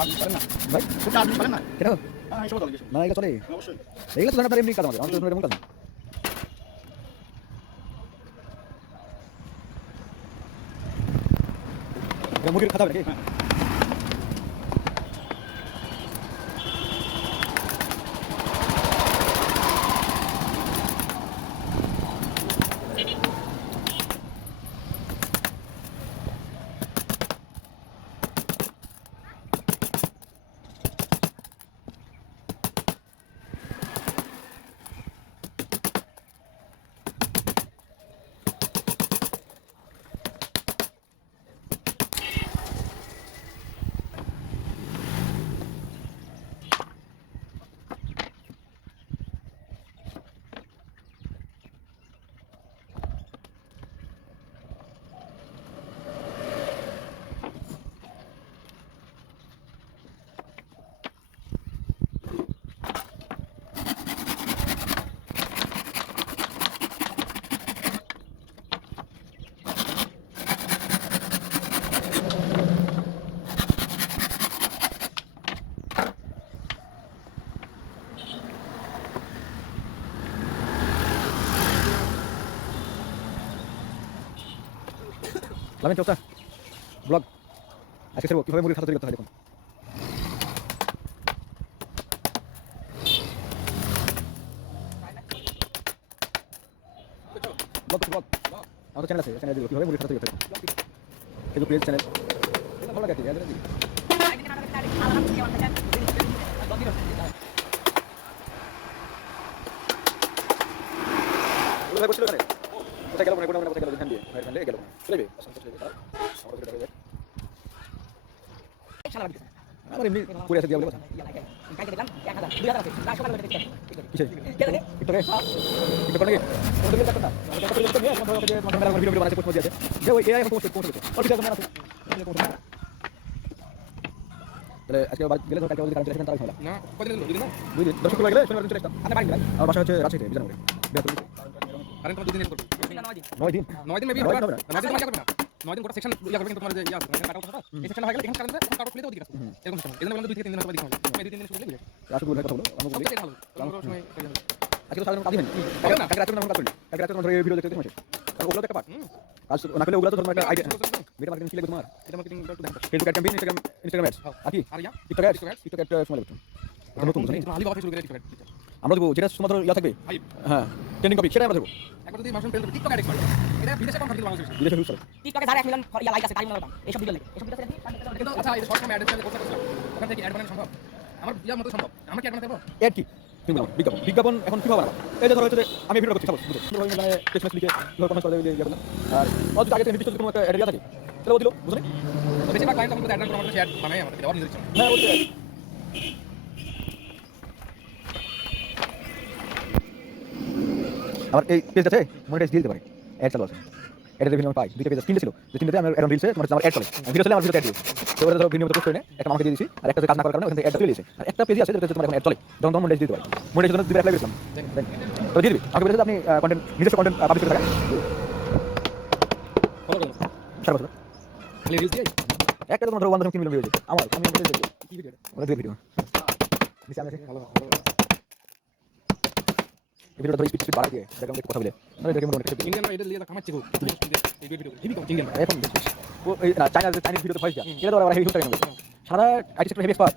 আর পারেন না ভাই ফুটটা আপনি পারেন না কেন হ্যাঁ এসব চলে গেছে না এগুলো চলে অবশ্যই এগুলো তো জানা তার এমনি কাজ আমাদের আমাদের এমন কাজ না এটা মুরগির খাতা নাকি লামেন চোখটা ব্লগ আজকে ছেড়ে কীভাবে মুরগির খাতা তৈরি করতে হয় দেখুন ব্লগ ব্লগ আমাদের চ্যানেল আছে চ্যানেল দিল কীভাবে মুরগির খাতা তৈরি করতে হয় ফেসবুক পেজ চ্যানেল ভালো লাগে আর কি ভাই বসছিল ওখানে কোথায় গেল মনে কোথায় কোথায় গেল ধ্যান দিয়ে ভাই ধ্যান দিয়ে গেল চলে যাবে আমার এমনি পড়ে আছে দিয়ে বলে কথা কিসে টিকটকে টিকটক নাকি ওদের কাছে না ওদের কাছে নিয়ে এখন ধরো যে মেলা ভিডিও ভিডিও বানাচ্ছে পোস্ট দিয়েছে যে ওই এআই এখন পোস্ট করছে আর কিছু না আছে তাহলে আজকে বাড়ি গেলে তো কালকে ওদের কারণে সেখানে তারাই হলো না কতদিন হলো দুদিন না 2 দিন দর্শক গেলে শনিবার দিন চলে আসতাম আপনি বাড়ি গেলেন আর বাসা হচ্ছে রাজশাহীতে বিজয়নগরে বেতন কারেন্ট তো দুদিন এর করবে 9 দিন 9 দিন মেবি 9 দিন তোমার করবে না 9 দিন গোটা সেকশন ইয়া করবে কিন্তু তোমার যে ইয়া আছে কাটা কথা এই সেকশন হয়ে গেলে এখানে কারেন্ট এখন কাটা প্লেতে ওদিকে আছে এরকম সিস্টেম এজন্য বললাম 2 থেকে 3 দিন হয়তো দিতে হবে এই 2 3 দিন শুরু করলে রাসুল ভাই কথা বলো আমি বলি সবচেয়ে ভালো আমরা সময় হয়ে যাবে আজকে তো সাধারণ কাজই হয়নি কালকে রাতে আমরা কাজ করি কালকে রাতে আমরা ভিডিও দেখতে দেখতে আর ওগুলো একটা পার্ট কাজ না করলে ওগুলো তো তোমার একটা আইডিয়া ভিডিও মার্কেটিং শিখলে তোমার এটা মার্কেটিং একটু দেখো Facebook ad campaign Instagram ads আর কি আর ইয়া টিকটক অ্যাডস টিকটক অ্যাড সময় লাগবে নতুন বুঝনি আলিবাবা থেকে শুরু করে টিকটক আমরা দেবো যেটা শুধুমাত্র ইয়া থাকবে হ্যাঁ ট্রেন্ডিং টপিক সেটা আমরা দেবো একবার যদি মানুষ পেলে টিকটক অ্যাড করে এটা বিদেশে কোন খাতির মানুষ বিদেশে ইউজ করে টিকটকে যারা 1 মিলিয়ন ইয়া লাইক আছে তাই মনে এসব ভিডিও লাগে এসব ভিডিও দেখি কিন্তু আচ্ছা এই শর্ট টাইম অ্যাড এর করতে ওখান থেকে অ্যাড বানানো সম্ভব আমার ইয়ার মতো সম্ভব আমরা কি অ্যাড বানাতে পারবো অ্যাড কি বিজ্ঞাপন বিজ্ঞাপন এখন কীভাবে বানাবো এই যে ধরো হচ্ছে আমি ভিডিও করছি সাপোজ বুঝো মানে টেক্সট মেসেজ লিখে কীভাবে কমেন্ট করে দিয়ে গেলাম আর অত আগে থেকে নির্দিষ্ট কোনো একটা অ্যাড থাকে তাহলে ও দিল বুঝলি বেশিরভাগ ক্লায়েন্ট আমাদের অ্যাড বানানো আমাদের অ্যাড বানায় আমাদের দেওয়ার নিজের ইচ্ছা হ্যাঁ ওই আমার এই পেজ আছে মনিটাইজ দিয়ে দিতে পারে অ্যাড চালু আছে এটা ভিডিও আমি পাই দুইটা পেজ তিনটে ছিল যে তিনটাতে আমার এখন রিলসে তোমার আমার অ্যাড চলে ভিডিও চলে আমার ভিডিও অ্যাড দিই তো ওরা ধরো ভিডিও পোস্ট করে একটা আমাকে দিয়ে দিয়েছি আর একটা কাজ না করার কারণে ওখান থেকে অ্যাডটা চলে দিয়েছে আর একটা পেজ আছে যেটাতে তোমার এখন অ্যাড চলে তখন তখন মনিটাইজ দিতে পারি মনিটাইজ জন্য দুটো অ্যাপ্লাই করেছিলাম তো দিয়ে দিবি আমাকে বলেছে আপনি কন্টেন্ট নিজস্ব কন্টেন্ট পাবলিশ করে থাকেন সারা বছর খালি রিলস দিয়ে একটা তোমার ধরো 1.3 মিলিয়ন ভিউ হয়েছে আমার আমি মনিটাইজ দেখবো কি ভিডিও ওটা দুই ভিডিও দিছি আমি ভালো এই ভিডিওটা ধরে স্পিড বাড়া দিয়ে দেখো আমরা কথা বলে মানে দেখে মনে হচ্ছে ইন্ডিয়ান এটা লিয়ে কামাচ্ছে গো এই ভিডিও হেভি কম ইন্ডিয়ান এখন ও এই চাইনিজ ভিডিওতে ফাইজ যায় এটা তো আবার হেভি টাকা নেবে সারা আইটি সেক্টর হেভি এক্সপার্ট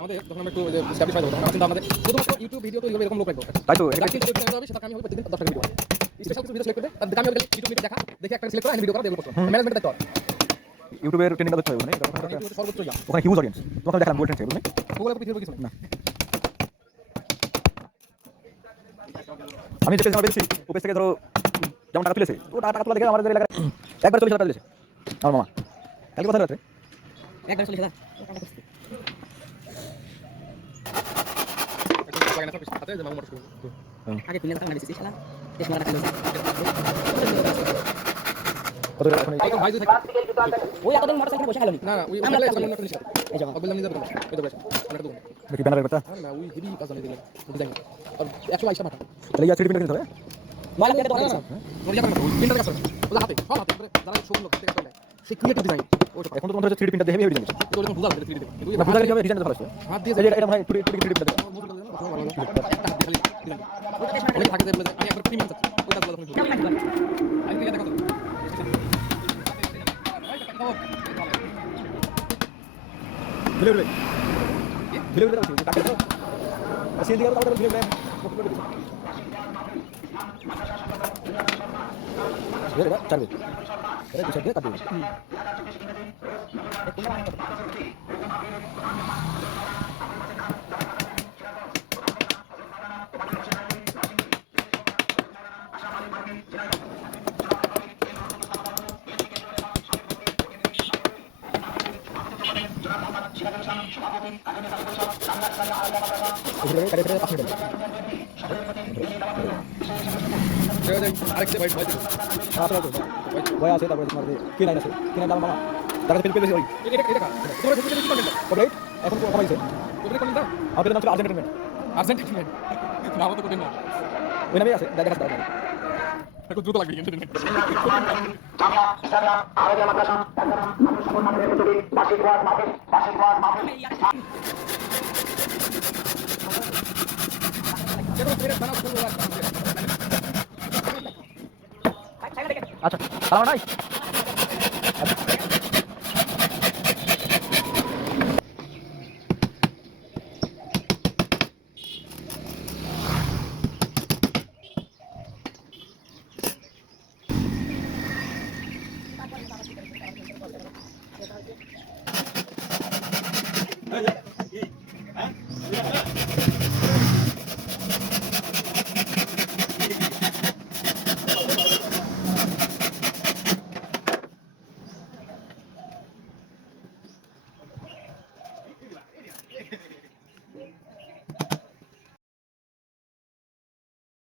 আমাদের যখন আমরা একটু এস্টাবলিশ হয়ে যাব তখন কিন্তু আমাদের শুধুমাত্র ইউটিউব ভিডিও তো এরকম লোক লাগবে তাই তো এটা কিন্তু যেটা হবে সেটা আমি হবে প্রতিদিন 10 টাকা ভিডিও স্পেশাল কিছু ভিডিও সিলেক্ট করে তার আমি হবে ইউটিউব ভিডিও দেখা দেখে একটা সিলেক্ট করে আমি ভিডিও করা দেব করতে ম্যানেজমেন্ট দেখতে হবে ইউটিউবের ট্রেনিং করতে হবে মানে সর্বোচ্চ ইয়া ওখানে হিউজ অডিয়েন্স তোমাকে দেখালাম গোল্ড ট্রেন্ড বুঝলি গুগলের উপর কিছু না আমি যে পেজ আমার পেয়েছি ও পেজ থেকে ধরো যেমন টাকা তুলেছে ও টাকা তোলা দেখে আমাদের এলাকায় একবার 40,000 টাকা দিয়েছে আমার মামা কালকে কথা রাত্রে একবার 40,000 লাগে না সব সাথে যে মামু মোটর আগে কিনে টাকা দিয়েছি শালা শেষ মারা টাকা কত টাকা এখন এই ভাই যদি থাকে ওই এতদিন মোটরসাইকেলে বসে গেল না ওই আমরা ওই অন্য জিনিস এই জায়গা বললাম নিজে বললাম এই তো বসে অনেক দূর দেখি ব্যানারের কথা না ওই হেভি কাজ জানি দিলেন ডিজাইন আর 122 টাকা তাহলে ইয়া 3D প্রিন্টার কিনতে হবে মোবাইল দিয়ে তো না ওই ইয়া করে না ওই প্রিন্টার কাজ করে ওই হাতে সব হাতে যারা শোক লোক থেকে করে সেই ক্রিয়েটিভ ডিজাইন ওটা এখন তো তোমাদের 3D প্রিন্টার দিয়ে হেভি ডিজাইন দিচ্ছে এটা ওরকম ভুল আছে 3D দেখে কিন্তু না বুঝা গেলে ডিজাইনটা ভালো আছে হাত দিয়ে এই যে এটা মানে 3D প্রিন্টার দেখো মজুর লাগে না ভালো লাগে একটা হাত দিয়ে খালি ডিজাইন অনেক থাকে যে বলে আমি একবার প্রিমিয়াম চাচ্ছি ওই কাজগুলো তুমি কেমন লাগবে আমি কি দেখো ভিলে ভিলে ভিলে ভিলে আছে কাটে দাও আসি দিকে দাও ভিলে ভিলে ভিলে ভিলে চার ভিলে এটা কিছু দিয়ে কাটে ভিলে কাটে কাটে 5 মিনিট আরেকটা বাইট বাইট বয় আছে তারপরে তোমার যে কি লাইন আছে কি লাইন দাম মামা তারা পেল পেল ওই এটা এটা তোমরা দেখতে দেখতে কন্টেন্ট কমপ্লিট এখন কমাইছে তোমরা কন্টেন্ট দাও আমাদের নাম ছিল আর্জেন্ট এন্টারটেইনমেন্ট আর্জেন্ট এন্টারটেইনমেন্ট না আমাদের কন্টেন্ট না ওই নামই আছে দেখা দাও একটু দ্রুত লাগবে এন্টারটেইনমেন্ট আচ্ছা সালাম নাই